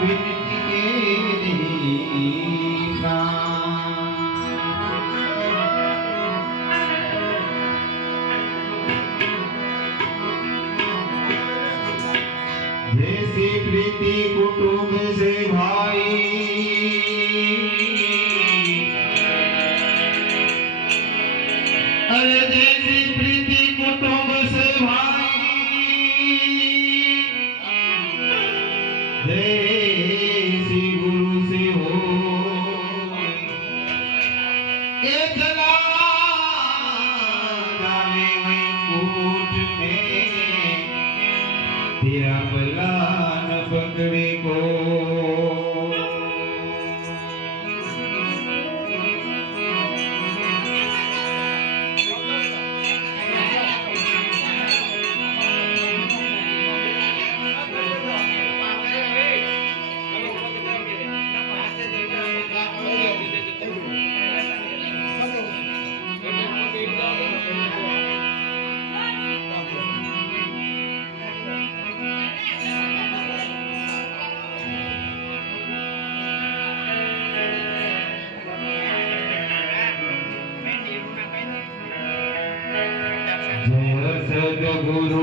Thank you. Ya Allah, nafkah di Sadhguru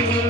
Thank you.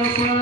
Gracias.